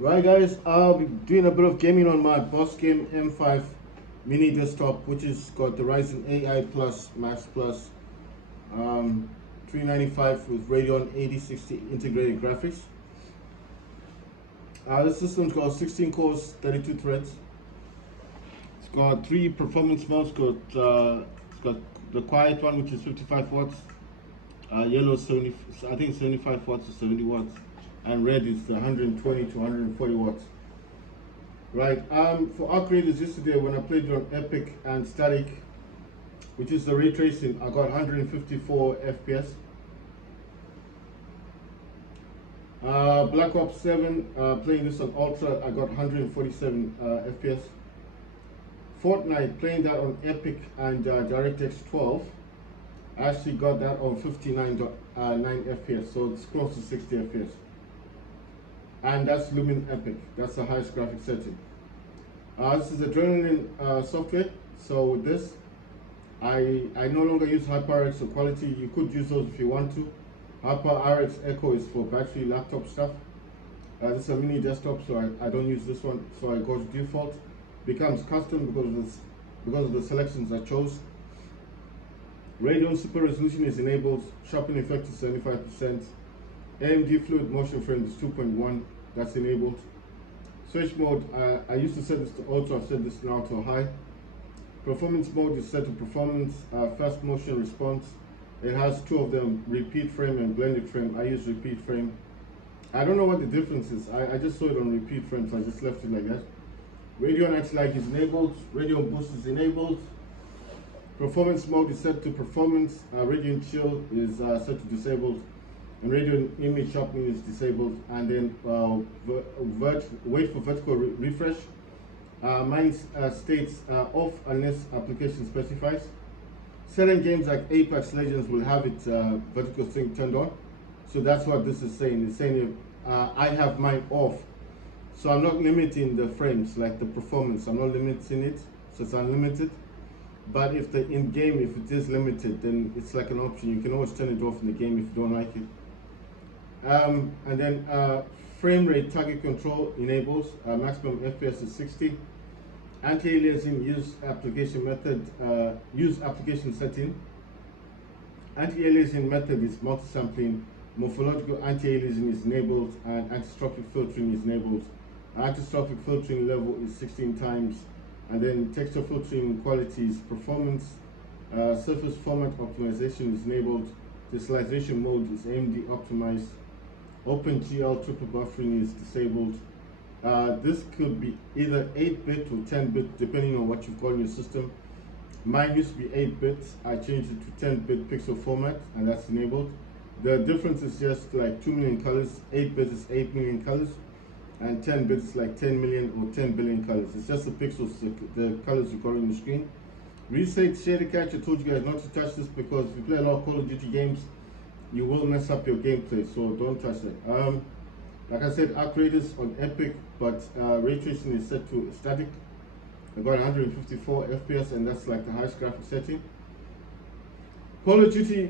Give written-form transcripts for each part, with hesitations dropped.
Right guys, I'll be doing a bit of gaming on my Boss Game M5 mini desktop, which is got the Ryzen AI Plus Max Plus 395 with Radeon 8060 integrated graphics. This system's got 16 cores, 32 threads. It's got 3 performance modes. It's got the quiet one, which is 55 watts. Yellow 70, I think 75 watts to 70 watts, and red is 120 to 140 watts. Right. For upgraders yesterday when I played on Epic and Static, which is the ray tracing, I got 154 FPS. Black Ops 7, playing this on Ultra, I got 147 FPS. Fortnite, playing that on Epic and DirectX 12, I actually got that on 59.9 FPS, so it's close to 60 FPS. And that's Lumen Epic, that's the highest graphic setting. This is Adrenaline software, so with this, I no longer use HyperRX or Quality. You could use those if you want to. HyperRX Echo is for battery laptop stuff. This is a mini desktop, so I don't use this one, so I go to default. Becomes custom because of the selections I chose. Radeon Super Resolution is enabled. Sharpen effect is 75%. AMD Fluid Motion Frame is 2.1. That's enabled. Search mode, I used to set this to auto. I've set this now to high. Performance mode is set to performance. Fast motion response. It has 2 of them, repeat frame and blended frame. I use repeat frame. I don't know what the difference is. I just saw it on repeat frame, so I just left it like that. Radeon X-Like is enabled. Radeon Boost is enabled. Performance mode is set to performance. Radeon Chill is set to disabled. And Radeon Image Sharpening is disabled. And then wait for vertical refresh. Mine states off unless application specifies. Certain games like Apex Legends will have its vertical sync turned on. So that's what this is saying. It's saying I have mine off. So I'm not limiting the frames like the performance. I'm not limiting it, so it's unlimited. But if the in-game, if it is limited, then it's like an option. You can always turn it off in the game if you don't like it. And then frame rate target control enables. Maximum FPS is 60. Anti-aliasing use application method, use application setting. Anti-aliasing method is multi-sampling. Morphological anti-aliasing is enabled, and anisotropic filtering is enabled. Anisotropic filtering level is 16 times, and then texture filtering quality is performance. Surface format optimization is enabled. Visualization mode is AMD optimized. OpenGL triple buffering is disabled. This could be either 8-bit or 10-bit depending on what you've got in your system. Mine used to be 8 bits. I changed it to 10-bit pixel format, and that's enabled. The difference is just like 2 million colors. 8 bits is 8 million colors, and 10 bits is like 10 million or 10 billion colors. It's just the pixels, the colors you got on the screen. Reset shader cache. I told you guys not to touch this because if you play a lot of Call of Duty games, you will mess up your gameplay, so don't touch that. Like I said, upgraders on Epic, but ray tracing is set to static. I got 154 FPS, and that's like the highest graphic setting. Call of Duty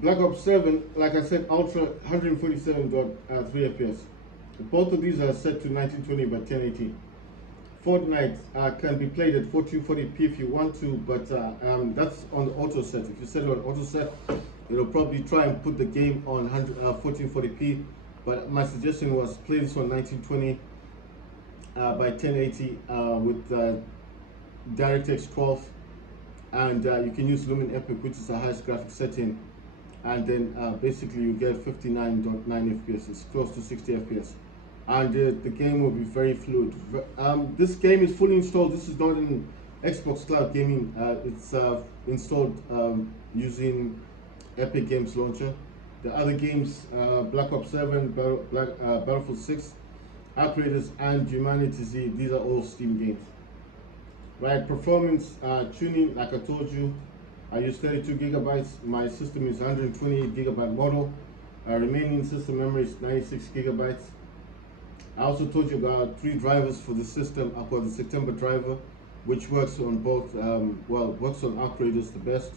Black Ops 7, like I said, Ultra 147.3 FPS. Both of these are set to 1920 by 1080. Fortnite can be played at 1440p if you want to, but that's on the auto set. If you set it on auto set, it'll probably try and put the game on 1440p. But my suggestion was play this on 1920 by 1080 with DirectX 12, and you can use Lumen Epic, which is the highest graphic setting, and then basically you get 59.9 FPS. It's close to 60 FPS, and the game will be very fluid. This game is fully installed. This is not in Xbox Cloud Gaming. It's installed using Epic Games Launcher. The other games, Black Ops 7, Battlefield 6, Upgraders, and Humanity Z, these are all Steam games. Right, performance tuning, like I told you, I use 32 gigabytes. My system is 128 gigabyte model. Remaining system memory is 96 gigabytes. I also told you about 3 drivers for the system. I've got the September driver, which works on both, works on Upgraders the best.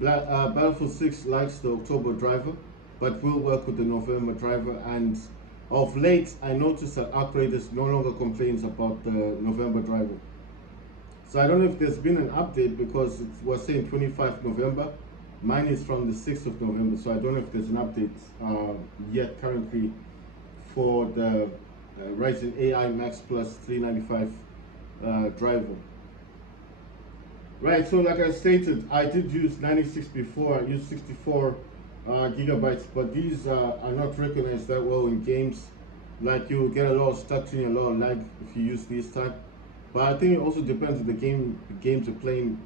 Battlefield 6 likes the October driver, but will work with the November driver, and Of late, I noticed that upgraders no longer complains about the November driver. So I don't know if there's been an update, because it was saying 25th November. Mine is from the 6th of November, so I don't know if there's an update yet currently for the Ryzen AI Max Plus 395 driver. Right, so like I stated, I did use 96 before. I used 64 gigabytes, but these are not recognized that well in games. Like, you get a lot of stuttering, a lot of lag if you use these type. But I think it also depends on the games you're playing.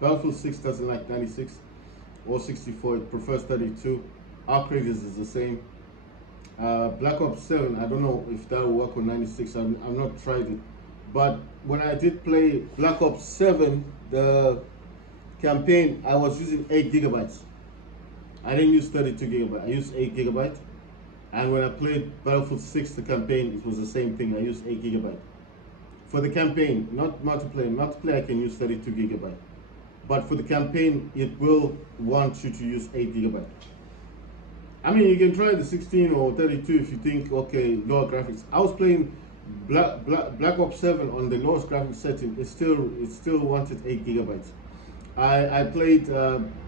Battlefield 6 doesn't like 96 or 64, it prefers 32. Upgraders is the same. Black Ops 7, I don't know if that will work on 96. I've not tried it. But when I did play Black Ops 7, the campaign, I was using 8 gigabytes. I didn't use 32 gigabytes, I used 8 gigabytes. And when I played Battlefield 6, the campaign, it was the same thing. I used 8 gigabytes. For the campaign, not multiplayer. Multiplayer, I can use 32 gigabytes. But for the campaign, it will want you to use 8 gigabytes. I mean, you can try the 16 or 32 if you think, okay, lower graphics. I was playing Black Ops 7 on the lowest graphics setting. It still wanted 8 gigabytes. I played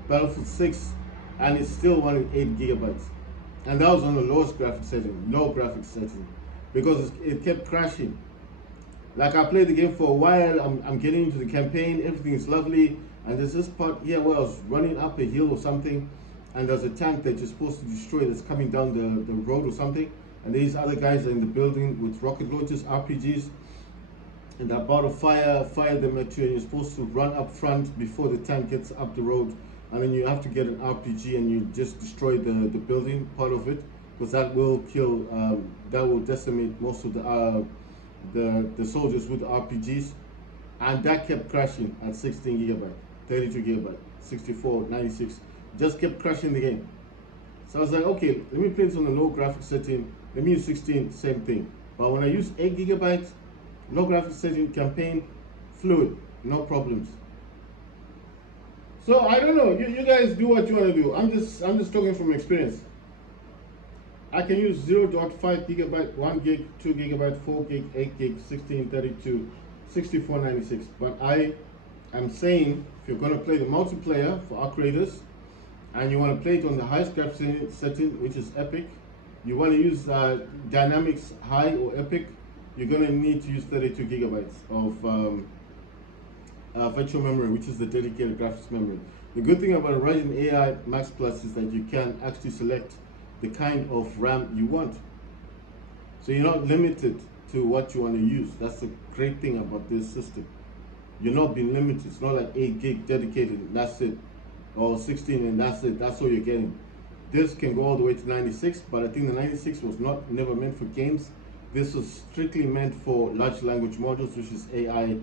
Battlefield 6, and it still wanted 8 gigabytes. And that was on the lowest graphics setting, low graphics setting, because it kept crashing. Like, I played the game for a while, I'm getting into the campaign, everything is lovely, and there's this part here where I was running up a hill or something, and there's a tank that you're supposed to destroy that's coming down the road or something, and these other guys are in the building with rocket launchers, RPGs, and they're about to fire them at you, and you're supposed to run up front before the tank gets up the road, and then you have to get an RPG and you just destroy the building part of it, because that will kill, that will decimate most of the soldiers with the RPGs. And that kept crashing at 16 gigabyte, 32 gigabyte, 64, 96, just kept crashing the game. So I was like, okay, let me play this on a low graphics setting, let me use 16, same thing. But when I use 8 gigabytes, low graphics setting, campaign, fluid, no problems. So I don't know, you guys do what you want to do. I'm just talking from experience. I can use 0.5 gigabyte, 1 gig, 2 gigabyte, 4 gig, 8 gig, 16, 32, 64, 96. But I am saying, if you're going to play the multiplayer for upgraders, and you want to play it on the highest graphics setting, which is epic, you want to use dynamics high or epic, you're going to need to use 32 gigabytes of virtual memory, which is the dedicated graphics memory. The good thing about Ryzen AI Max Plus is that you can actually select the kind of RAM you want. So you're not limited to what you want to use. That's the great thing about this system. You're not being limited. It's not like 8 gig dedicated and that's it, or 16 and that's it. That's all you're getting. This can go all the way to 96, but I think the 96 was never meant for games. This was strictly meant for large language models, which is AI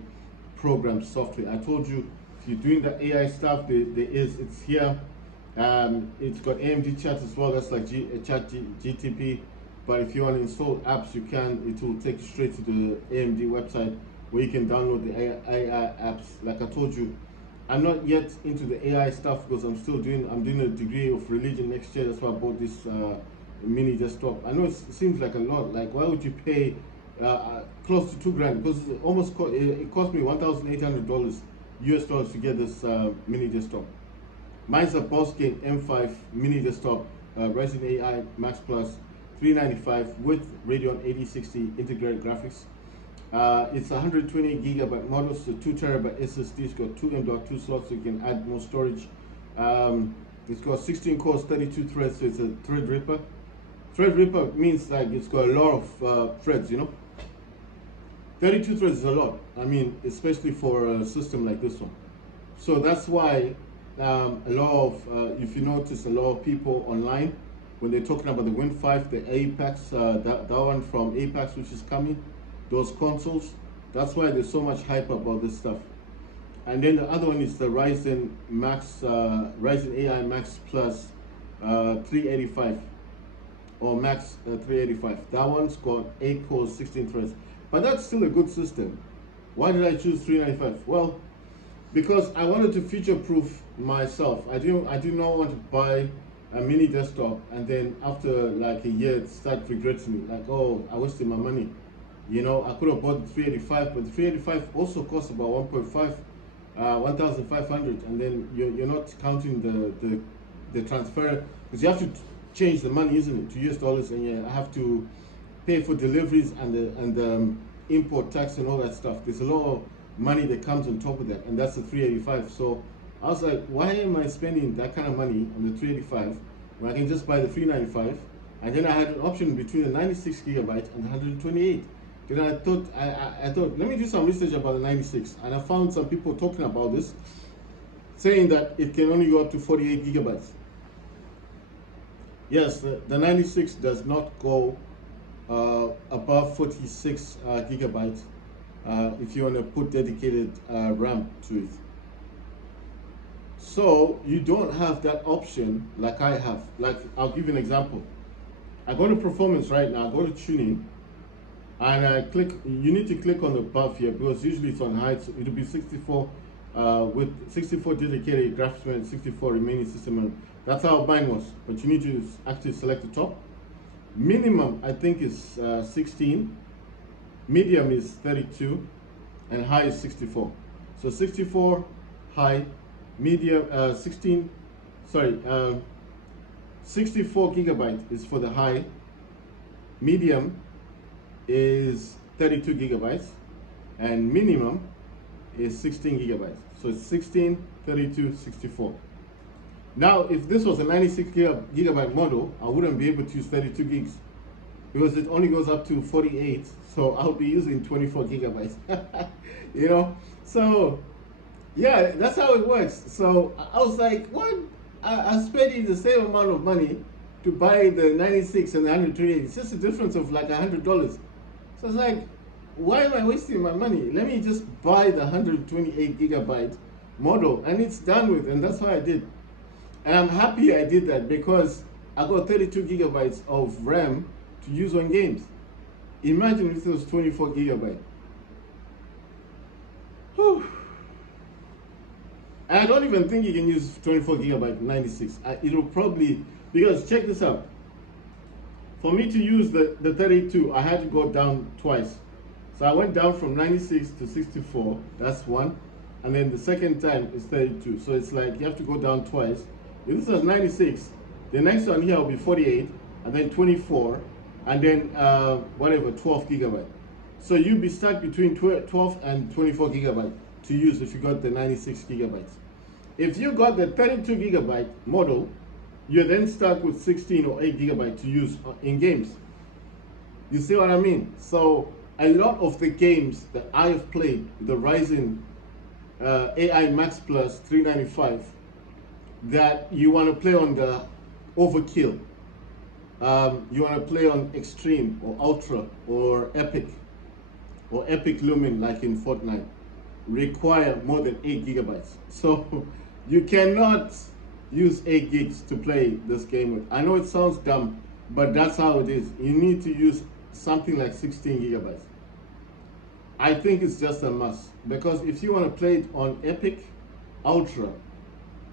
program software. I told you, if you're doing the AI stuff, it's here. It's got AMD chat as well. That's like chat GTP. But if you want to install apps, you can. It will take you straight to the AMD website where you can download the AI apps. Like I told you, I'm not yet into the AI stuff because I'm doing a degree of religion next year. That's why I bought this mini desktop. I know it seems like a lot. Like, why would you pay close to $2,000? Because it cost me $1,800 US dollars to get this mini desktop. Mine's a Boss Game M5 mini desktop, Ryzen AI Max Plus 395 with Radeon 8060 integrated graphics. It's 120 gigabyte model, so 2 terabyte SSD. It's got 2 M.2 slots, so you can add more storage. It's got 16 cores, 32 threads, so it's a thread ripper. Thread ripper means like it's got a lot of threads, you know. 32 threads is a lot. I mean, especially for a system like this one. So that's why a lot of, if you notice, a lot of people online, when they're talking about the Win 5, the Apex, that one from Apex, which is coming, those consoles, that's why there's so much hype about this stuff. And then the other one is the Ryzen AI Max Plus 385 or Max 385. That one's got 8 cores, 16 threads, but that's still a good system. Why did I choose 395? Well, because I wanted to future-proof myself. I do not want to buy a mini desktop, and then after like a year start regretting it, like, oh, I wasted my money. You know, I could have bought the 385, but the 385 also costs about 1.5, 1,500, and then you're not counting the transfer, because you have to change the money, isn't it, to US dollars, and you have to pay for deliveries and the import tax and all that stuff. There's a lot of money that comes on top of that, and that's the 385. So I was like, why am I spending that kind of money on the 385 when I can just buy the 395? And then I had an option between the 96 gigabyte and the 128. Then I thought, let me do some research about the 96, and I found some people talking about this, saying that it can only go up to 48 gigabytes. Yes, the 96 does not go above 46 gigabytes if you want to put dedicated RAM to it. So you don't have that option like I have. Like, I'll give you an example. I go to performance right now, I go to tuning, and I click, you need to click on the buff here, because usually it's on high, so it'll be 64 with 64 dedicated graphics and 64 remaining system memory. That's how mine was, but you need to actually select the top. Minimum, I think, is 16, medium is 32, and high is 64. So 64 high, medium 64 gigabyte is for the high, medium is 32 gigabytes, and minimum is 16 gigabytes. So it's 16, 32, 64. Now, if this was a 96 gigabyte model, I wouldn't be able to use 32 gigs, because it only goes up to 48. So I'll be using 24 gigabytes, you know? So yeah, that's how it works. So I was like, what? I'm spending the same amount of money to buy the 96 and the 128. It's just a difference of like $100. So I was like, why am I wasting my money? Let me just buy the 128 gigabyte model, and it's done with. And that's what I did. And I'm happy I did that, because I got 32 gigabytes of RAM to use on games. Imagine if it was 24 gigabyte. Whew. And I don't even think you can use 24 gigabyte 96. It'll probably, because check this out. For me to use the 32, I had to go down twice. So I went down from 96 to 64, that's one. And then the second time is 32. So it's like you have to go down twice. If this was 96, the next one here will be 48, and then 24, and then whatever, 12 gigabyte. So you'll be stuck between 12 and 24 gigabyte to use if you got the 96 gigabytes. If you got the 32 gigabyte model, you're then stuck with 16 or 8 gigabyte to use in games. You see what I mean? So a lot of the games that I have played, the Ryzen AI Max Plus 395, that you want to play on the overkill, you want to play on extreme or ultra or epic lumen like in Fortnite, require more than 8 gigabytes. So you cannot use 8 gigs to play this game with. I know it sounds dumb, but that's how it is. You need to use something like 16 gigabytes. I think it's just a must, because if you want to play it on epic, ultra,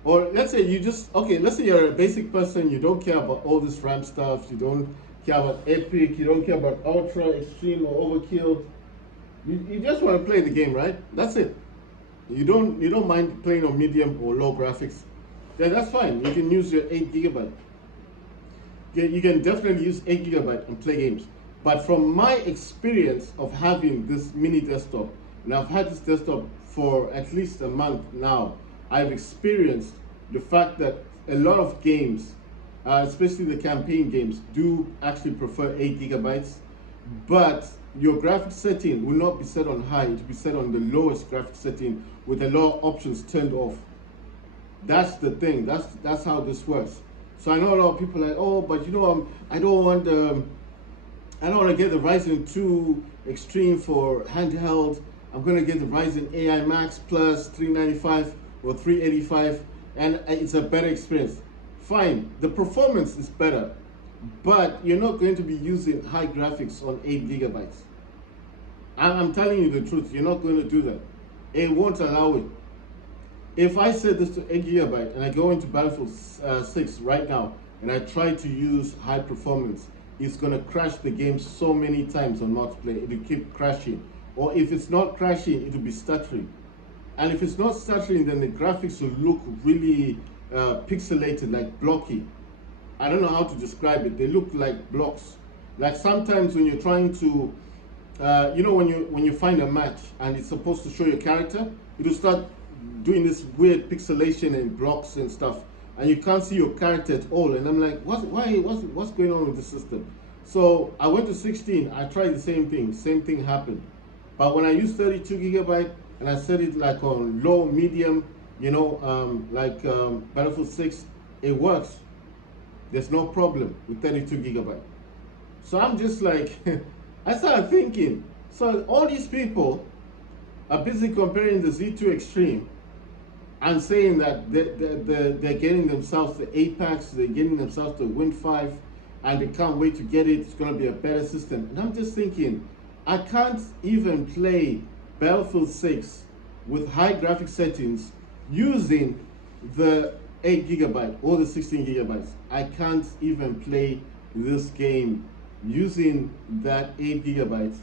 or let's say you just, okay, let's say you're a basic person, you don't care about all this RAM stuff, you don't care about epic, you don't care about ultra, extreme, or overkill. You just want to play the game, right? That's it. You don't mind playing on medium or low graphics. Then that's fine. You can use your 8 gigabyte. You can definitely use 8 gigabyte and play games. But from my experience of having this mini desktop, and I've had this desktop for at least a month now, I've experienced the fact that a lot of games, especially the campaign games, do actually prefer 8 gigabytes, but your graphics setting will not be set on high, it will be set on the lowest graphics setting with a lot of options turned off. That's the thing, that's how this works. So I know a lot of people are like, oh, but you know, I don't want to get the Ryzen 2 Extreme for handheld. I'm going to get the Ryzen AI Max Plus 395 or 385, and it's a better experience. Fine, the performance is better, but you're not going to be using high graphics on 8 gigabytes. I'm telling you the truth, you're not going to do that. It won't allow it. If I set this to 8 gigabyte and I go into Battlefield 6 right now and I try to use high performance, it's gonna crash the game so many times on multiplayer. It will keep crashing, or if it's not crashing, it will be stuttering. And if it's not stuttering, then the graphics will look really pixelated, like blocky. I don't know how to describe it. They look like blocks. Like sometimes when you're trying to, when you find a match and it's supposed to show your character, it will start doing this weird pixelation and blocks and stuff, and you can't see your character at all. And I'm like, what's going on with the system? So I went to 16. I tried the same thing happened. But when I use 32 gigabyte and I set it like on low, medium, Battlefield 6, it works. There's no problem with 32 gigabyte. So I'm just like, I started thinking, so all these people are busy comparing the Z2 Extreme and saying that they're getting themselves the Apex, they're getting themselves the Win 5, and they can't wait to get it. It's going to be a better system. And I'm just thinking, I can't even play Battlefield 6 with high graphic settings using the 8 gigabyte or the 16 gigabytes. I can't even play this game using that 8 gigabytes.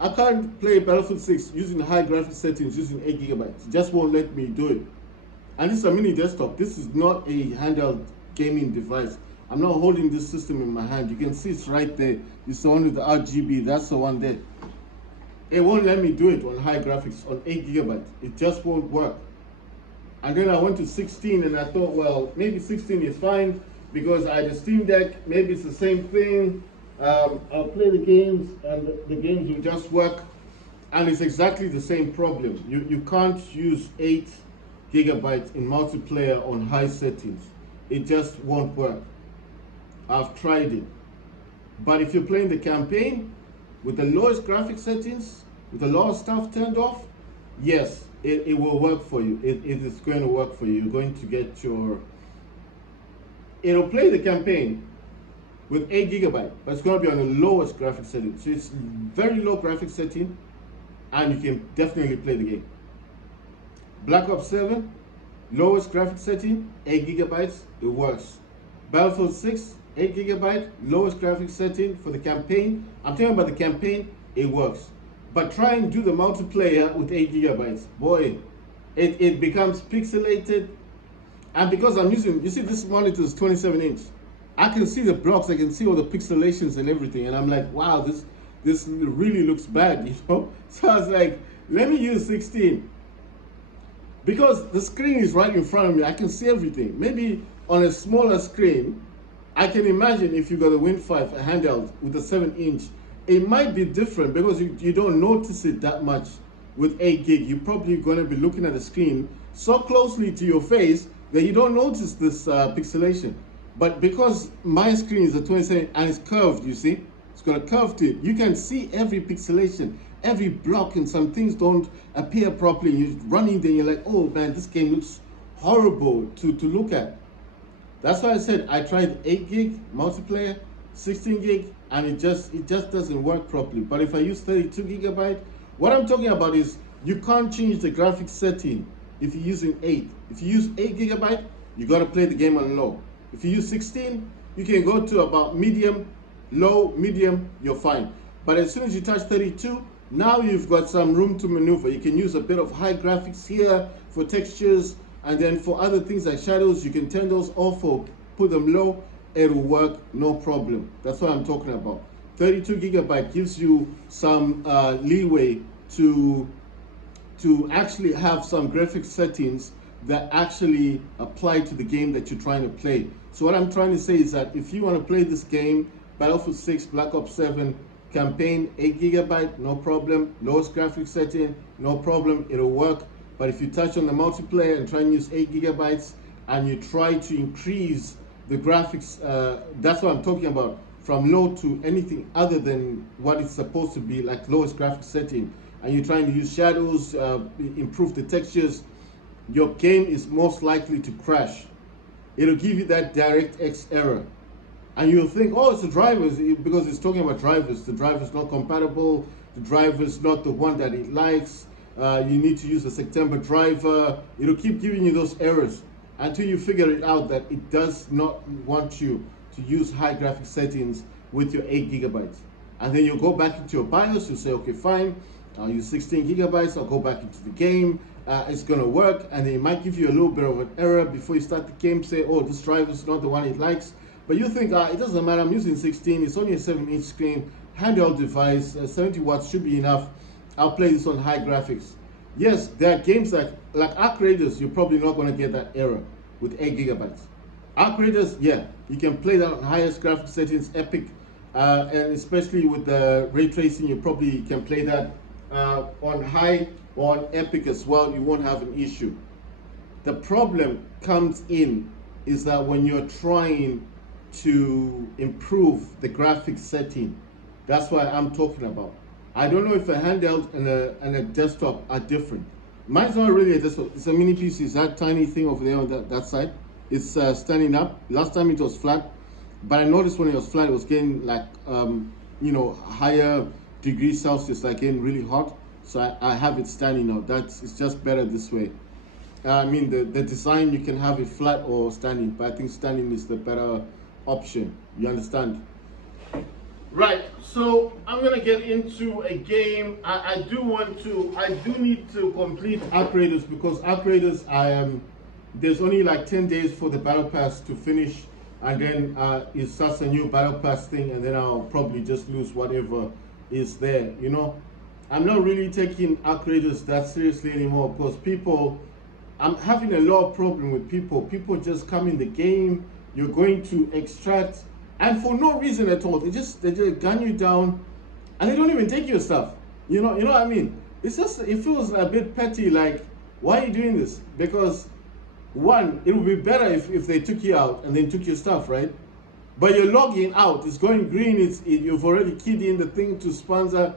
I can't play Battlefield 6 using high graphic settings using 8 gigabytes. It just won't let me do it. And this is a mini desktop. This is not a handheld gaming device. I'm not holding this system in my hand. You can see it's right there. It's the one with the RGB. That's the one there. It won't let me do it on high graphics on 8 gigabytes. It just won't work. And then I went to 16 and I thought, well, maybe 16 is fine because I had a Steam Deck. Maybe it's the same thing. I'll play the games and the games will just work. And it's exactly the same problem. You can't use 8 gigabytes in multiplayer on high settings. It just won't work. I've tried it. But if you're playing the campaign with the lowest graphic settings, with the lowest stuff turned off, yes, it will work for you. It is going to work for you. You're going to get it'll play the campaign with 8 gigabyte, but it's going to be on the lowest graphic setting. So it's very low graphic setting, and you can definitely play the game. Black Ops 7, lowest graphic setting, 8 gigabytes, it works. Battlefield 6, 8 gigabyte, lowest graphic setting for the campaign. I'm talking about the campaign, it works. But try and do the multiplayer with 8 gigabytes. Boy, it becomes pixelated. And because I'm using, you see this monitor is 27 inch. I can see the blocks, I can see all the pixelations and everything. And I'm like, wow, this really looks bad, you know? So I was like, let me use 16. Because the screen is right in front of me, I can see everything. Maybe on a smaller screen, I can imagine if you got a Win 5, a handheld with a 7 inch, it might be different because you don't notice it that much with 8 gig. You're probably going to be looking at the screen so closely to your face that you don't notice this pixelation. But because my screen is a 27 and it's curved, you see, it's got a curve to it, you can see every pixelation, every block, and some things don't appear properly. You're running there, you're like, oh man, this game looks horrible to look at. That's why I said I tried 8 gig multiplayer, 16 gig, and it just doesn't work properly. But if I use 32 gigabyte, what I'm talking about is you can't change the graphics setting if you're using 8. If you use 8 gigabyte, you got to play the game on low. If you use 16, you can go to about medium, low, medium, you're fine. But as soon as you touch 32, now you've got some room to maneuver. You can use a bit of high graphics here for textures, and then for other things like shadows, you can turn those off or put them low. It'll work, no problem. That's what I'm talking about. 32 gigabyte gives you some leeway to actually have some graphic settings that actually apply to the game that you're trying to play. So what I'm trying to say is that if you want to play this game, Battlefield 6, Black Ops 7, campaign, 8 gigabyte, no problem. Lowest graphic setting, no problem, it'll work. But if you touch on the multiplayer and try and use 8 gigabytes and you try to increase the graphics, that's what I'm talking about, from low to anything other than what it's supposed to be, like lowest graphic setting, and you're trying to use shadows, improve the textures, your game is most likely to crash. It'll give you that DirectX error. And you'll think, oh, it's the drivers, because it's talking about drivers. The driver's not compatible, the driver's not the one that it likes, you need to use the September driver. It'll keep giving you those errors until you figure it out that it does not want you to use high graphics settings with your 8 gigabytes. And then you'll go back into your BIOS, you'll say, okay, fine, I'll use 16 gigabytes, I'll go back into the game, it's gonna work, and then it might give you a little bit of an error before you start the game, say, oh, this driver is not the one it likes, but you think, it doesn't matter, I'm using 16, it's only a 7-inch screen, handheld device, 70 watts should be enough, I'll play this on high graphics. Yes, there are games like Arc Raiders, you're probably not gonna get that error with 8 gigabytes. Arc Raiders, yeah, you can play that on highest graphics settings, epic, and especially with the ray tracing, you probably can play that on high or on epic as well. You won't have an issue. The problem comes in is that when you're trying to improve the graphics setting, that's what I'm talking about. I don't know if a handheld and a desktop are different. Mine's not really a desktop, it's a mini PC. It's that tiny thing over there on that side. It's standing up. Last time it was flat, but I noticed when it was flat, it was getting like, higher degrees Celsius, like getting really hot. So I have it standing up. It's just better this way. I mean, the design, you can have it flat or standing, but I think standing is the better option. You understand? Right, so I'm gonna get into a game. I do need to complete Arc Raiders, because Arc Raiders, there's only like 10 days for the battle pass to finish, and then it starts a new battle pass thing, and then I'll probably just lose whatever is there, you know. I'm not really taking Arc Raiders that seriously anymore, because I'm having a lot of problem with people just come in the game, you're going to extract, and for no reason at all, they just gun you down, and they don't even take your stuff, you know what I mean? It feels a bit petty, like, why are you doing this? Because one, it would be better if they took you out and then took your stuff, right? But you're logging out, it's going green, you've already keyed in the thing to Speranza,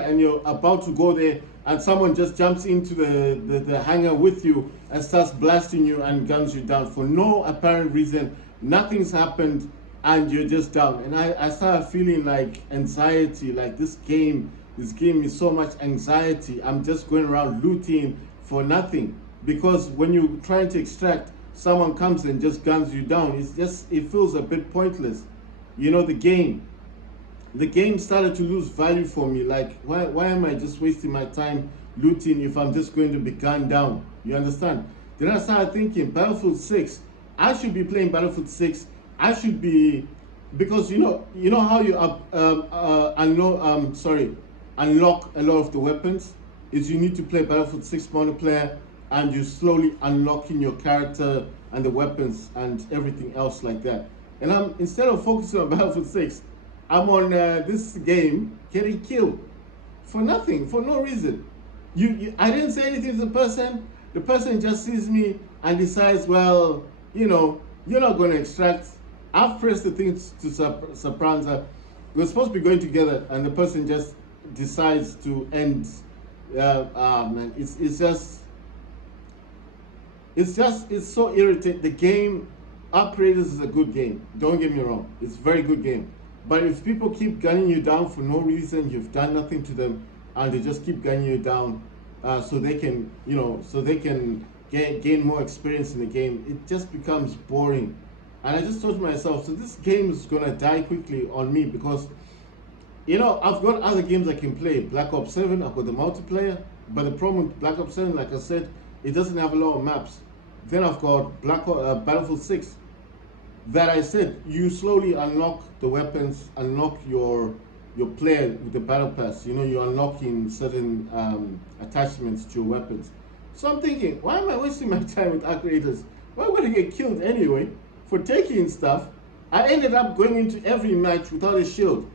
and you're about to go there, and someone just jumps into the hangar with you and starts blasting you and guns you down for no apparent reason. Nothing's happened, and you're just down. And I started feeling like anxiety, like this game is so much anxiety. I'm just going around looting for nothing. Because when you're trying to extract, someone comes and just guns you down. It feels a bit pointless. You know, the game started to lose value for me. Like, why am I just wasting my time looting if I'm just going to be gunned down? You understand? Then I started thinking, Battlefield 6, I should be playing Battlefield 6. I should be, because you know how you unlock a lot of the weapons is you need to play Battlefield 6 multiplayer, and you're slowly unlocking your character and the weapons and everything else like that. And instead of focusing on Battlefield 6, I'm on this game getting killed for nothing, for no reason. I didn't say anything to the person. The person just sees me and decides, well, you're not going to extract. I've pressed the thing to Speranza. We're supposed to be going together, and the person just decides to end. Man, it's so irritating. The game, Arc Raiders is a good game. Don't get me wrong. It's a very good game. But if people keep gunning you down for no reason, you've done nothing to them, and they just keep gunning you down, so they can gain more experience in the game, it just becomes boring. And I just thought to myself, so this game is gonna die quickly on me, because I've got other games I can play. Black Ops 7, I've got the multiplayer, but the problem with Black Ops 7, like I said, it doesn't have a lot of maps. Then I've got Battlefield 6, that I said you slowly unlock the weapons, unlock your player with the battle pass. You're unlocking certain attachments to your weapons. So I'm thinking, why am I wasting my time with Arc Raiders? Why would I get killed anyway for taking stuff? I ended up going into every match without a shield,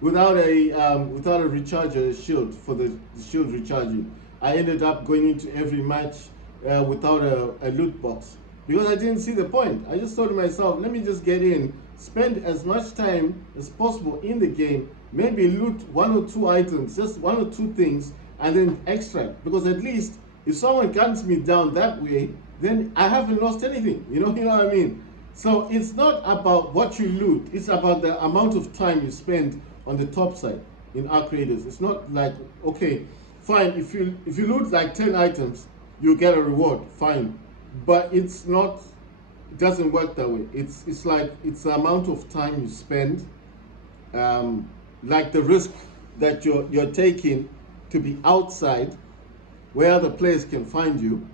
without a recharger, a shield for the shield recharging. I ended up going into every match without a loot box, because I didn't see the point. I just thought to myself, let me just get in, spend as much time as possible in the game, maybe loot 1 or 2 items, just 1 or 2 things, and then extract. Because at least if someone guns me down that way, then I haven't lost anything. You know what I mean? So it's not about what you loot, it's about the amount of time you spend on the top side in Arc Raiders. It's not like, okay, fine. If you loot like 10 items, you get a reward. Fine, but it's not. It doesn't work that way. It's like it's the amount of time you spend, like the risk that you're taking to be outside where other players can find you,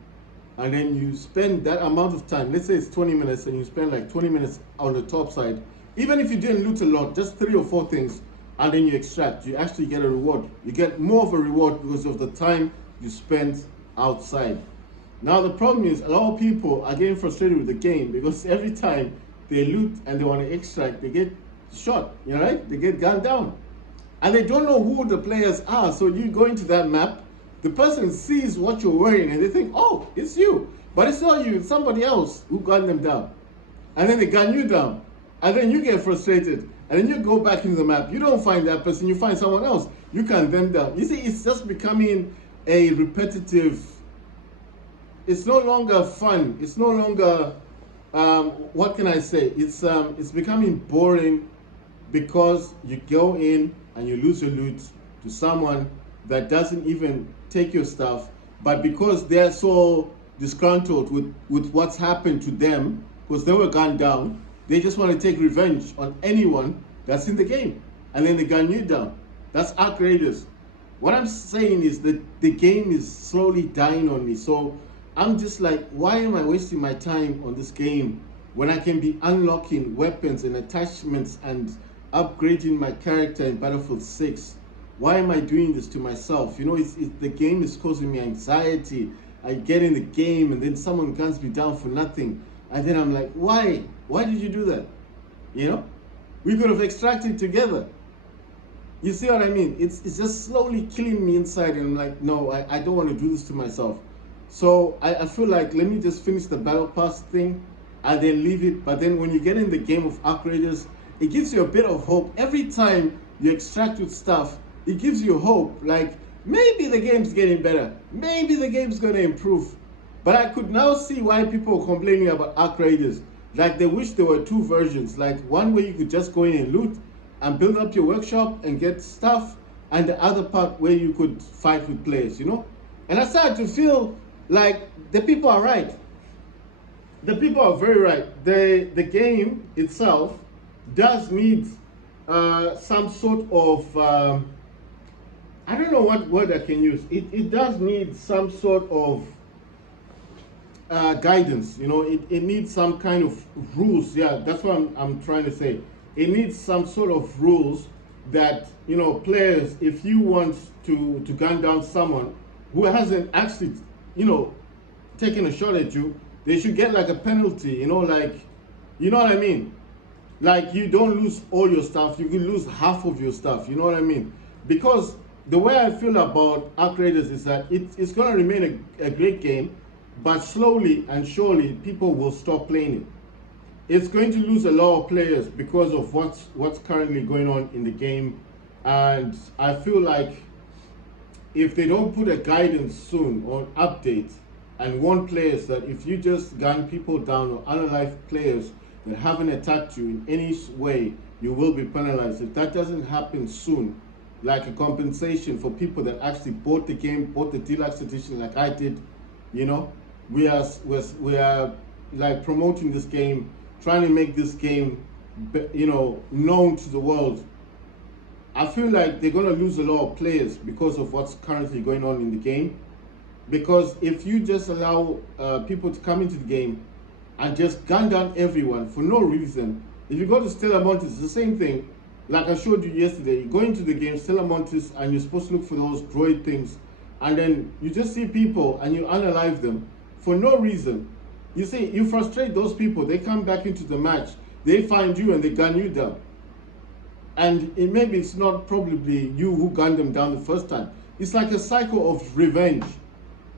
and then you spend that amount of time. Let's say it's 20 minutes, and you spend like 20 minutes on the top side. Even if you didn't loot a lot, just 3 or 4 things, and then you extract, you actually get a reward. You get more of a reward because of the time you spend outside. Now the problem is a lot of people are getting frustrated with the game because every time they loot and they want to extract, they get shot, you know, right? They get gunned down. And they don't know who the players are. So you go into that map, the person sees what you're wearing and they think, oh, it's you. But it's not you, it's somebody else who gunned them down. And then they gun you down. And then you get frustrated. And then you go back into the map. You don't find that person, you find someone else. You gun them down. You see, it's just becoming a repetitive. It's no longer fun. It's no longer, what can I say? It's becoming boring because you go in and you lose your loot to someone that doesn't even take your stuff, but because they're so disgruntled with what's happened to them, because they were gunned down, they just want to take revenge on anyone that's in the game, and then they gun you down. That's outrageous. What I'm saying is that the game is slowly dying on me, so I'm just like, why am I wasting my time on this game when I can be unlocking weapons and attachments and upgrading my character in Battlefield 6? Why am I doing this to myself? You know, the game is causing me anxiety. I get in the game and then someone guns me down for nothing. And then I'm like, why? Why did you do that? You know, we could have extracted together. You see what I mean? It's just slowly killing me inside, and I'm like, no, I don't want to do this to myself. So I feel like, let me just finish the battle pass thing and then leave it. But then when you get in the game of upgraders, it gives you a bit of hope. Every time you extract with stuff, it gives you hope. Like, maybe the game's getting better. Maybe the game's going to improve. But I could now see why people are complaining about upgraders. Like, they wish there were 2 versions. Like, one where you could just go in and loot and build up your workshop and get stuff, and the other part where you could fight with players, you know? And I started to feel like the people are right. The people are very right. The game itself does need some sort of, I don't know what word I can use. It does need some sort of guidance, you know. It needs some kind of rules. Yeah, that's what I'm trying to say. It needs some sort of rules that, you know, players, if you want to gun down someone who hasn't actually, you know, taken a shot at you, they should get like a penalty, you know, like, you know what I mean? Like, you don't lose all your stuff, you can lose half of your stuff, you know what I mean? Because the way I feel about upgraders is that it's going to remain a great game, but slowly and surely people will stop playing it. It's going to lose a lot of players because of what's currently going on in the game. And I feel like if they don't put a guidance soon or update and warn players that if you just gun people down or unalive players that haven't attacked you in any way, you will be penalized. If that doesn't happen soon, like a compensation for people that actually bought the game, bought the deluxe edition like I did, you know, we are like promoting this game, trying to make this game, you know, known to the world. I feel like they're going to lose a lot of players because of what's currently going on in the game. Because if you just allow people to come into the game and just gun down everyone for no reason, if you go to Stella Montes, it's the same thing. Like I showed you yesterday, you go into the game, Stella Montes, and you're supposed to look for those droid things, and then you just see people and you unalive them for no reason. You see, you frustrate those people, they come back into the match, they find you and they gun you down. And maybe it's not probably you who gunned them down the first time. It's like a cycle of revenge.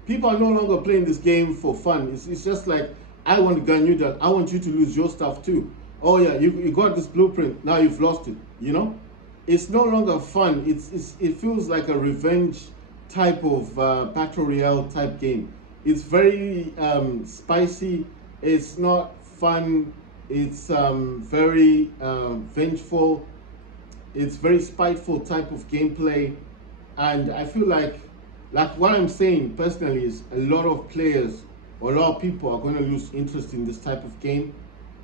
People are no longer playing this game for fun. It's just like, I want to gun you down, I want you to lose your stuff too. Oh yeah, you got this blueprint, now you've lost it, you know? It's no longer fun. It feels like a revenge type of battle royale type game. It's very spicy, it's not fun, it's very vengeful, it's very spiteful type of gameplay. And I feel like like what I'm saying personally is a lot of players or a lot of people are going to lose interest in this type of game,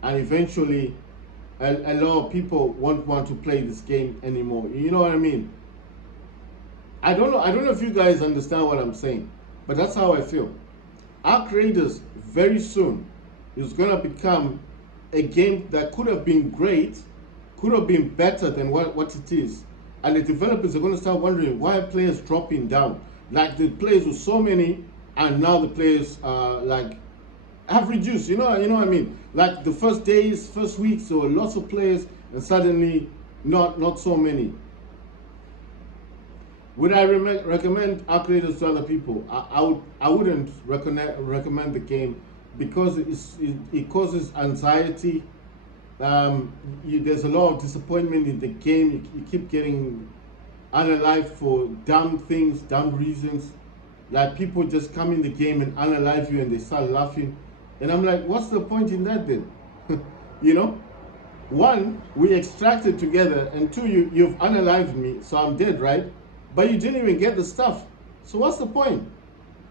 and eventually a lot of people won't want to play this game anymore. You know what I mean? I don't know if you guys understand what I'm saying, but that's how I feel. Arc Raiders very soon is gonna become a game that could have been great, could have been better than what it is. And the developers are gonna start wondering why are players dropping down? Like the players were so many and now the players like have reduced, you know what I mean? Like the first days, first weeks, there were lots of players and suddenly not so many. Would I recommend Arc Raiders to other people? I wouldn't recommend the game because it causes anxiety. There's a lot of disappointment in the game. You keep getting unalived for dumb things, dumb reasons. Like people just come in the game and unalive you and they start laughing. And I'm like, what's the point in that then? You know? One, we extracted together, and two, you've unalived me, so I'm dead, right? But you didn't even get the stuff. So what's the point?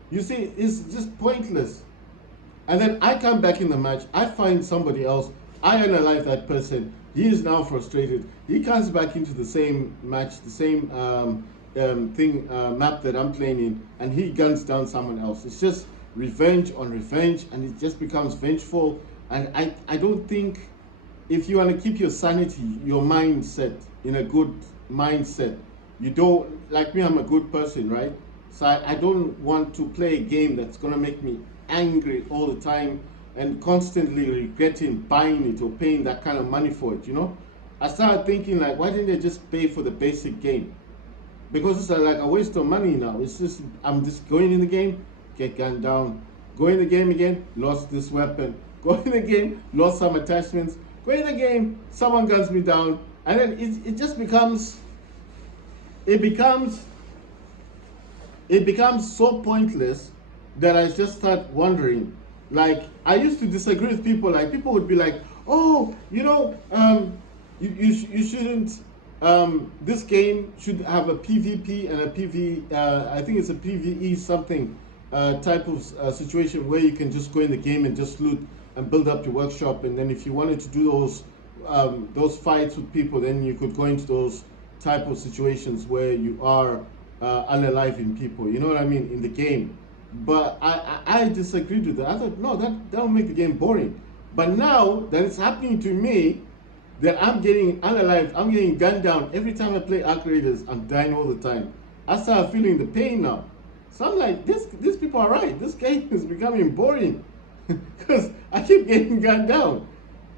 You see, it's just pointless. And then I come back in the match, I find somebody else, I unalive that person, he is now frustrated. He comes back into the same match, the same map that I'm playing in, and he guns down someone else. It's just revenge on revenge, and it just becomes vengeful. And I don't think, if you want to keep your sanity, your mindset in a good mindset, you don't, like me, I'm a good person, right? So I don't want to play a game that's going to make me angry all the time and constantly regretting buying it or paying that kind of money for it, you know? I started thinking, like, why didn't they just pay for the basic game? Because it's like a waste of money now. It's just, I'm just going in the game, get gunned down. Go in the game again, lost this weapon. Go in the game, lost some attachments. Go in the game, someone guns me down. And then it just becomes, it becomes so pointless that I just start wondering. Like, I used to disagree with people. Like, people would be like, oh, you know, you shouldn't, this game should have a PvP and a PV, I think it's a PvE something type of situation where you can just go in the game and just loot and build up your workshop. And then if you wanted to do those fights with people, then you could go into those type of situations where you are unaliving people, you know what I mean, in the game. But I disagreed with that. I thought, no, that'll make the game boring. But now that it's happening to me, that I'm getting unalived, I'm getting gunned down every time I play Arc Raiders, I'm dying all the time. I start feeling the pain now. So I'm like, these people are right. This game is becoming boring because I keep getting gunned down.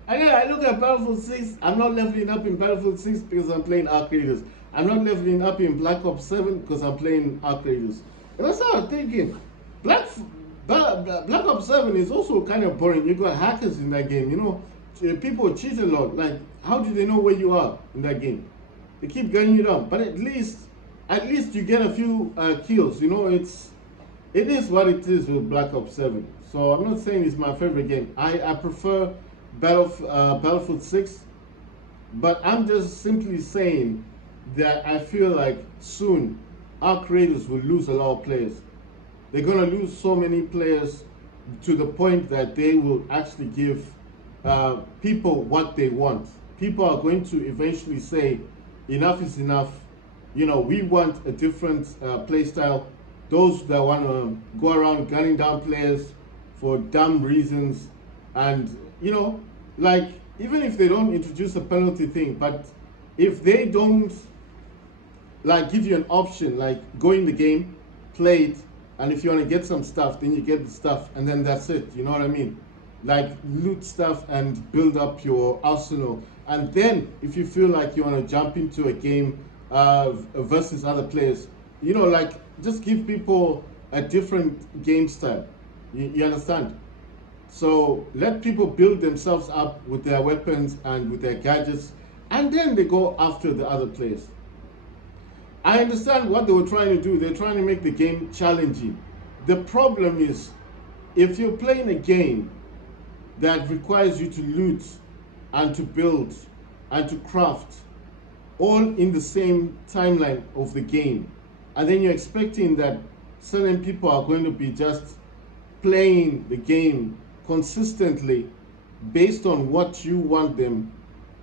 And then I look at Battlefield 6, I'm not leveling up in Battlefield 6 because I'm playing Arc Raiders. I'm not leveling up in Black Ops 7 because I'm playing Arc Raiders. And I started thinking, Black Ops 7 is also kind of boring. You got hackers in that game, you know. People cheat a lot. Like, how do they know where you are in that game? They keep gunning you down. But at least you get a few kills, you know. It is what it is with Black Ops 7. So I'm not saying it's my favorite game. I prefer Battlefield 6, but I'm just simply saying that I feel like soon Arc Raiders will lose a lot of players. They're gonna lose so many players to the point that they will actually give people what they want. People are going to eventually say, enough is enough. You know, we want a different play style. Those that want to go around gunning down players for dumb reasons, and you know, like, even if they don't introduce a penalty thing, but if they don't like give you an option, like go in the game, play it, and if you want to get some stuff, then you get the stuff, and then that's it. You know what I mean? Like, loot stuff and build up your arsenal. And then if you feel like you want to jump into a game versus other players, you know, like, just give people a different game style. You understand? So let people build themselves up with their weapons and with their gadgets, and then they go after the other players. I understand what they were trying to do. They're trying to make the game challenging. The problem is, if you're playing a game that requires you to loot and to build and to craft all in the same timeline of the game, and then you're expecting that certain people are going to be just playing the game consistently based on what you want them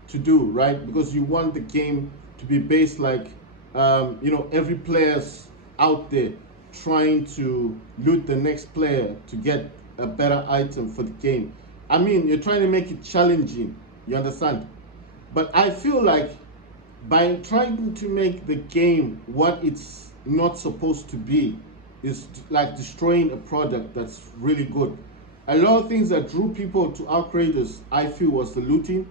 to do, right? Because you want the game to be based like, every player's out there trying to loot the next player to get a better item for the game. I mean, you're trying to make it challenging, you understand? But I feel like by trying to make the game what it's not supposed to be is like destroying a product that's really good. A lot of things that drew people to Outriders, I feel, was the looting,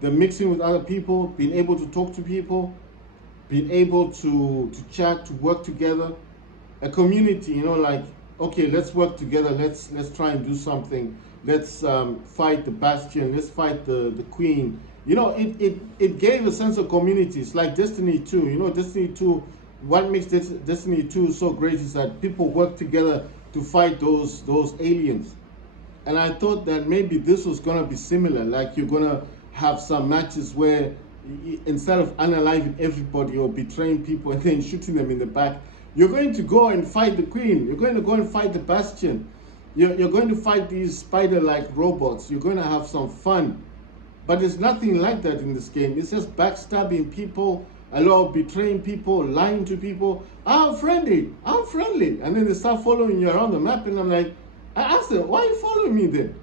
the mixing with other people, being able to talk to people, being able to chat, to work together, a community. Like, okay, let's work together. Let's try and do something. Let's fight the Bastion. Let's fight the Queen. It gave a sense of community. It's like Destiny 2. Destiny 2. What makes Destiny 2 so great is that people work together to fight those aliens. And I thought that maybe this was gonna be similar. Like, you're gonna have some matches where instead of unaliving everybody or betraying people and then shooting them in the back, you're going to go and fight the Queen. You're going to go and fight the Bastion. You're going to fight these spider-like robots. You're going to have some fun. But there's nothing like that in this game. It's just backstabbing people, a lot of betraying people, lying to people. I'm friendly. And then they start following you around the map, and I'm like, I asked them, why are you following me then?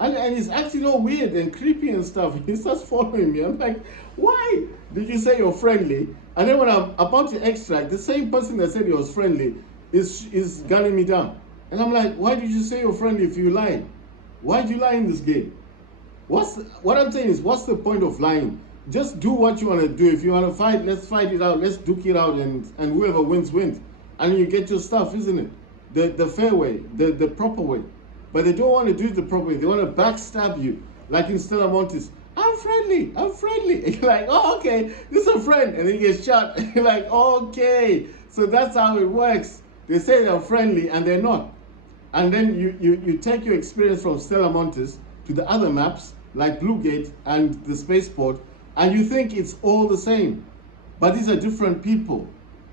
And it's actually all weird and creepy and stuff. He starts following me. I'm like, why did you say you're friendly? And then when I'm about to extract, the same person that said he was friendly is gunning me down. And I'm like, why did you say you're friendly if you lied? Why do you lie in this game? What I'm saying is, what's the point of lying? Just do what you want to do. If you want to fight, let's fight it out. Let's duke it out, and whoever wins, wins. And you get your stuff, isn't it? The fair way, the proper way. But they don't want to do it the proper way. They want to backstab you. Like in Stella Montis, I'm friendly. And you're like, oh, okay, this is a friend. And then you get shot. And you're like, okay. So that's how it works. They say they're friendly and they're not. And then you take your experience from Stella Montis to the other maps, like Blue Gate and the spaceport, and you think it's all the same. But these are different people.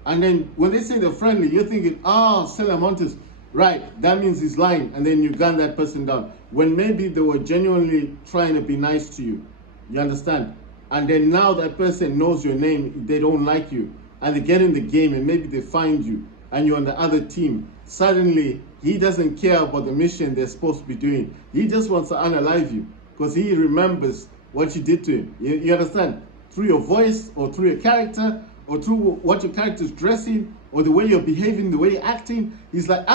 And then when they say they're friendly, you're thinking, oh, Stella Montis, right, that means he's lying. And then you gun that person down. When maybe they were genuinely trying to be nice to you. You understand? And then now that person knows your name, they don't like you. And they get in the game and maybe they find you and you're on the other team. Suddenly, he doesn't care about the mission they're supposed to be doing. He just wants to unalive you because he remembers what you did to him. You understand? Through your voice or through your character or through what your character's dressing or the way you're behaving, the way you're acting, he's like,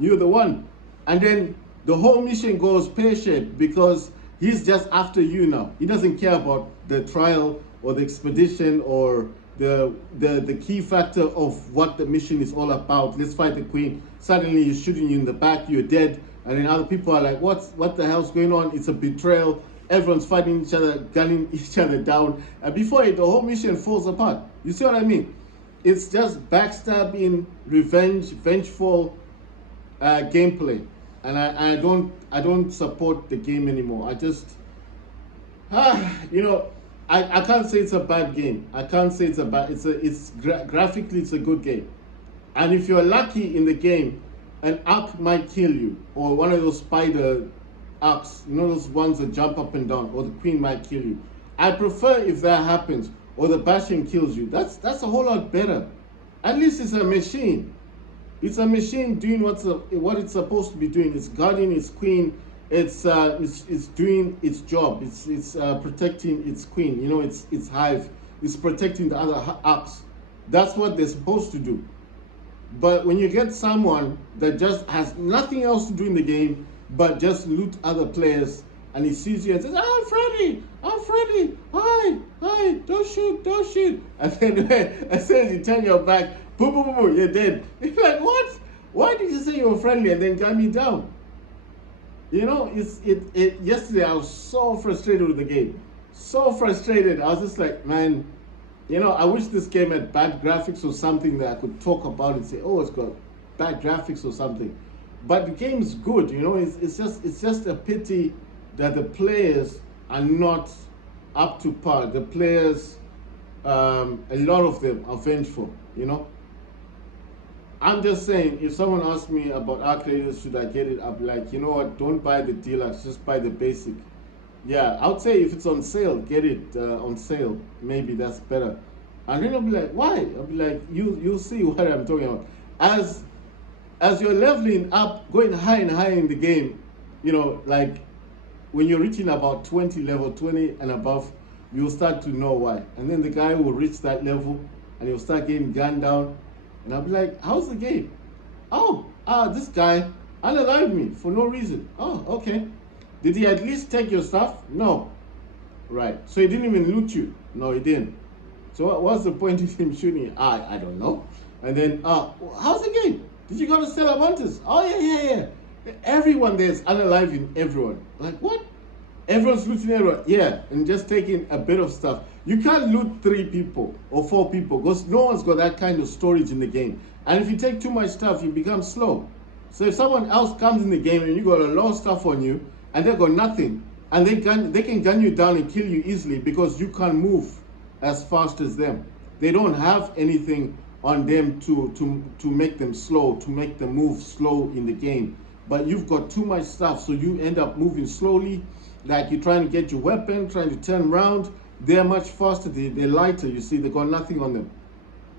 you're the one. And then the whole mission goes pear-shaped because he's just after you now. He doesn't care about the trial or the expedition or the key factor of what the mission is all about. Let's fight the Queen. Suddenly he's shooting you in the back, you're dead. And then other people are like, what the hell's going on? It's a betrayal. Everyone's fighting each other, gunning each other down. And before it, the whole mission falls apart. You see what I mean? It's just backstabbing, revenge, vengeful gameplay. And I don't support the game anymore. I just, I can't say it's a bad game. I can't say it's a bad, graphically it's a good game. And if you're lucky in the game, an arc might kill you, or one of those spider arcs, those ones that jump up and down, or the Queen might kill you. I prefer if that happens, or the Bastion kills you. That's a whole lot better. At least it's a machine. It's a machine doing what it's supposed to be doing. It's guarding its Queen. It's doing its job. It's protecting its Queen. It's hive. It's protecting the other arcs. That's what they're supposed to do. But when you get someone that just has nothing else to do in the game but just loot other players, and he sees you and says, I'm friendly, hi, don't shoot. And then as soon as you turn your back, boom, boom, boom, you're dead. You're like, what? Why did you say you were friendly and then gun me down? Yesterday I was so frustrated with the game. So frustrated. I was just like, man, I wish this game had bad graphics or something that I could talk about and say, oh, it's got bad graphics or something. But the game is good, it's just a pity that the players are not up to par. The players, a lot of them are vengeful, I'm just saying, if someone asks me about arcades, should I get it? I'll be like, you know what? Don't buy the deluxe, just buy the basic. Yeah, I would say if it's on sale, get it on sale. Maybe that's better. And then I'll be like, why? I'll be like, you'll see what I'm talking about. As as you're leveling up, going higher and higher in the game, like when you're reaching about 20, level 20 and above, you'll start to know why. And then the guy will reach that level and he'll start getting gunned down. And I'll be like, how's the game? Oh, this guy unalived me for no reason. Oh, okay. Did he at least take your stuff? No. Right. So he didn't even loot you? No, he didn't. So what's the point of him shooting you? I don't know. And then, how's the game? Did you go to Salamantas? Oh, yeah. Everyone there is unaliving everyone. Like, what? Everyone's looting everyone. Yeah, and just taking a bit of stuff. You can't loot 3 people or 4 people because no one's got that kind of storage in the game. And if you take too much stuff, you become slow. So if someone else comes in the game and you got a lot of stuff on you and they got nothing, and they can gun you down and kill you easily because you can't move as fast as them. They don't have anything on them to make them slow, to make them move slow in the game. But you've got too much stuff, so you end up moving slowly, like you're trying to get your weapon, trying to turn around. They're much faster, they're lighter, you see, they got nothing on them.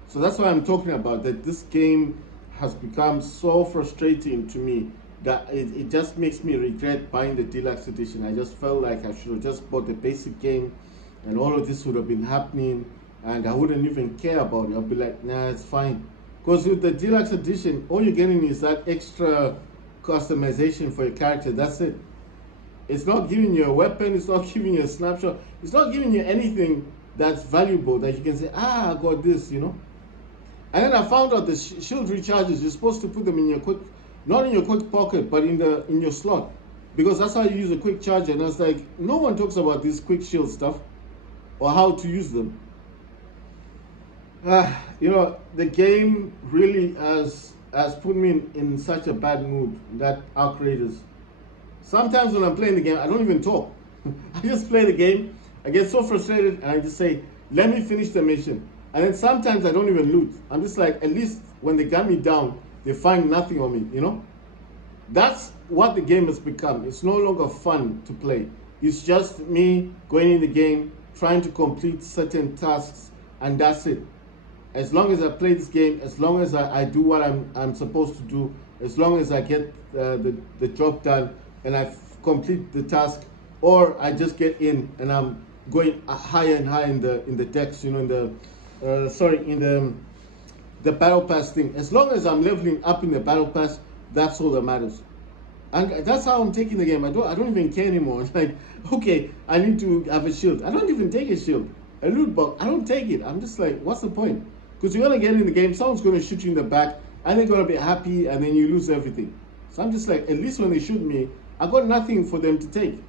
So that's why I'm talking about, that this game has become so frustrating to me that it just makes me regret buying the deluxe edition. I just felt like I should have just bought the basic game and all of this would have been happening and I wouldn't even care about it. I'll be like, nah, it's fine. Because with the deluxe edition, all you're getting is that extra customization for your character. That's it. It's not giving you a weapon, it's not giving you a snapshot, it's not giving you anything that's valuable that you can say, I got this, And then I found out the shield recharges, you're supposed to put them in your quick, not in your quick pocket, but in your slot. Because that's how you use a quick charger. And I was like, no one talks about this quick shield stuff or how to use them. The game really has put me in such a bad mood, that our creators. Sometimes when I'm playing the game, I don't even talk. I just play the game, I get so frustrated, and I just say, let me finish the mission. And then sometimes I don't even loot. I'm just like, at least when they gun me down, they find nothing on me, That's what the game has become. It's no longer fun to play. It's just me going in the game, trying to complete certain tasks, and that's it. As long as I play this game, as long as I do what I'm supposed to do, as long as I get the job done and I complete the task, or I just get in and I'm going higher and higher in the decks, in the battle pass thing. As long as I'm leveling up in the battle pass, that's all that matters. And that's how I'm taking the game. I don't even care anymore. It's like, okay, I need to have a shield. I don't even take a shield. A loot box, I don't take it. I'm just like, what's the point? Because you're gonna get in the game, someone's gonna shoot you in the back, and they're gonna be happy, and then you lose everything. So I'm just like, at least when they shoot me, I got nothing for them to take,